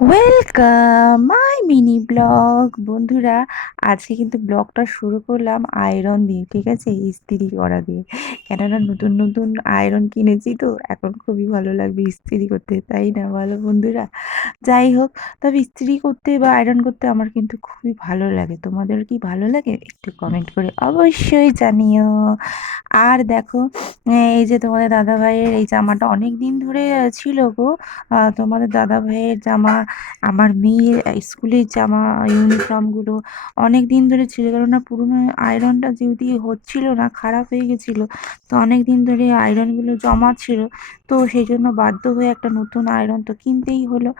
Welcome my mini blog বন্ধুরা। আজকে কিন্তু ব্লগটা শুরু করলাম আয়রন দিয়ে, ঠিক আছে, ইস্ত্রি করা দিয়ে। কেননা নতুন নতুন আয়রন কিনেছি তো এখন খুবই ভালো লাগবে ইস্ত্রি করতে, তাই না বলো বন্ধুরা? যাই হোক, তবে ইস্ত্রি করতে বা আয়রন করতে আমার কিন্তু খুবই ভালো লাগে। তোমাদের কি ভালো লাগে একটু কমেন্ট করে অবশ্যই জানিও। আর দেখো, এই যে তোমাদের দাদা ভাইয়ের এই জামাটা অনেক দিন ধরে ছিল গো। তোমাদের দাদা ভাইয়ের জামা, আমার মেয়ের স্কুলের জামা, ইউনিফর্মগুলো অনেক দিন ধরে ছিল, কেননা পুরনো আয়রনটা যেহেতু হচ্ছিল না, খারাপ হয়ে গেছিলো। তো অনেক দিন ধরে আয়রনগুলো জমা ছিল, তো সেই জন্য বাধ্য হয়ে একটা নতুন আয়রন তো কিনতেই হলো।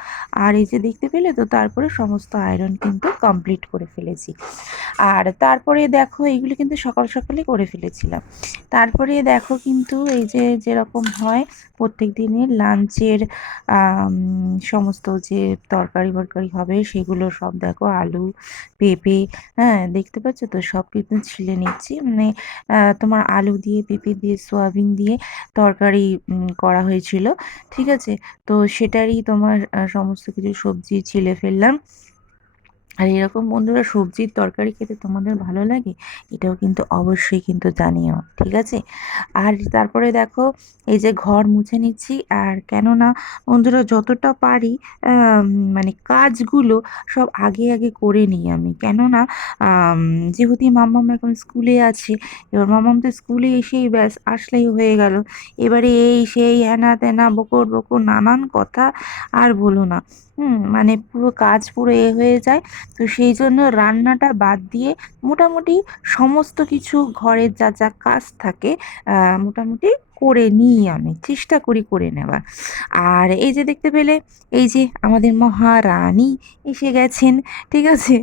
আর এই যে দেখতে পেলে তো, তারপরে সমস্ত আয়রন কিন্তু কমপ্লিট করে ফেলেছি। আর তারপরে দেখো, এইগুলো কিন্তু সকাল সকালে করে ফেলেছিলাম। তারপরে দেখো কিন্তু এই যে যেরকম হয় প্রত্যেক দিনের লাঞ্চের সমস্ত যে তরকারি বরকারি হবে সেগুলো সব দেখো, আলু, পেঁপে, হ্যাঁ দেখতে পাচ্ছ তো, সব কিন্তু ছিলে নিচ্ছি। মানে তোমার আলু দিয়ে, পেঁপে দিয়ে, সোয়াবিন দিয়ে তরকারি করা হয়েছিল, ঠিক আছে। তো সেটারই তোমার সমস্ত কিছু সবজি ছিলে ফেললাম। আর এরকম বন্ধুরা, সবজির তরকারি খেতে তোমাদের ভালো লাগে? এটাও কিন্তু অবশ্যই কিন্তু জানিও, ঠিক আছে। আর তারপরে দেখো, এই যে ঘর মুছে নিচ্ছি। আর কেননা বন্ধুরা, যতটা পারি আম, মানে কাজগুলো সব আগে আগে করে নিই আমি। কেননা যেহেতু মাম্মাম এখন স্কুলে আছে, এবার মাম্মাম তো স্কুলে এসেই ব্যাস আসলেই হয়ে গেল। এবারে এই সেই হ্যানা ত্যানা বকর বকর নানান কথা, আর বলো না। মানে পুরো কাজ পুরো হয়ে যায়। তো সেই জন্য রান্নাটা বাদ দিয়ে মোটামুটি সমস্ত কিছু ঘরের যা যা কাজ থাকে মোটামুটি করে নিই, আমি চেষ্টা করি করে নেওয়ার। আর এই যে দেখতে পেলে, এই যে আমাদের মহারানী এসে গেছেন, ঠিক আছে।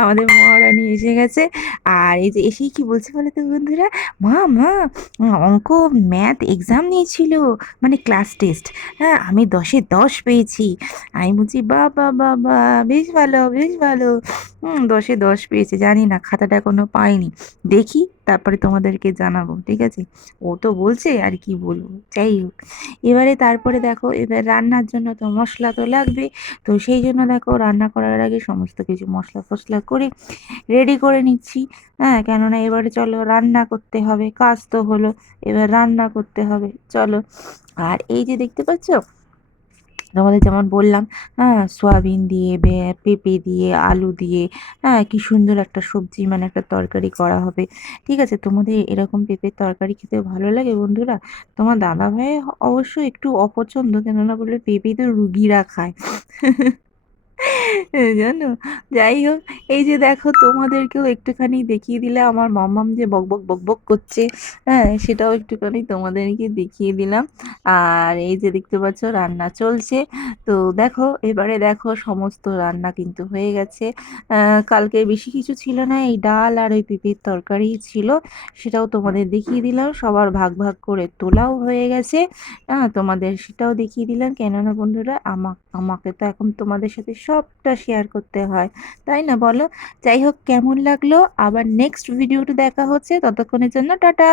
আমাদের মহারানী এসে গেছে। আর এই যে এসেই কি বলছে বলে তো বন্ধুরা, মা মা, অঙ্ক ম্যাথ এক্সাম নিয়েছিল, মানে ক্লাস টেস্ট। হ্যাঁ, আমি 10-এ 10 পেয়েছি। আমি বলছি বা বা বা বা, বেশ ভালো বেশ ভালো। 10-এ 10 পেয়েছে, জানি না খাতাটা এখনো পাইনি, দেখি তারপরে তোমাদেরকে জানাবো, ঠিক আছে। ও তো বলছে, আর কি বলবো, যাই হোক। এবারে তারপরে দেখো, এবার রান্নার জন্য তো মশলা তো লাগবে। তো সেই জন্য দেখো, রান্না করার আগে সমস্ত কিছু মশলা ফসলা করে রেডি করে নিচ্ছি। হ্যাঁ, কেননা এবারে চলো রান্না করতে হবে, কাজ তো হলো, এবার রান্না করতে হবে, চলো। আর এই যে দেখতে পাচ্ছ, তোমাদের যেমন বললাম, হ্যাঁ সয়াবিন দিয়ে, পেঁপে দিয়ে, আলু দিয়ে, হ্যাঁ কি সুন্দর একটা সবজি, মানে একটা তরকারি করা হবে, ঠিক আছে। তোমাদের এরকম পেঁপের তরকারি খেতে ভালো লাগে বন্ধুরা? তোমার দাদা ভাই অবশ্য একটু অপছন্দ, কেননা বললে পেঁপে তো রুগীরা খায়। জানো, যাই হোক, এই যে দেখো, তোমাদেরকেও একটুখানি দেখিয়ে দিলে আমার মাম্মাম যে বকবক বকবক করছে, হ্যাঁ সেটাও একটুখানি তোমাদেরকে দেখিয়ে দিলাম। আর এই যে দেখতে পাচ্ছ রান্না চলছে। তো দেখো, এবারে দেখো সমস্ত রান্না কিন্তু হয়ে গেছে। কালকে বেশি কিছু ছিল না, এই ডাল আর ওই পেঁপের তরকারি ছিল, সেটাও তোমাদের দেখিয়ে দিলাম। সবার ভাগ ভাগ করে তোলাও হয়ে গেছে। তোমাদের সেটাও দেখিয়ে দিলাম, কেননা বন্ধুরা, আমাকে তো এখন তোমাদের সাথে সবটা শেয়ার করতে হয়, তাই না বলো? যাই হোক, কেমন লাগলো, আবার নেক্সট ভিডিওতে দেখা হচ্ছে, ততক্ষণের জন্য টাটা।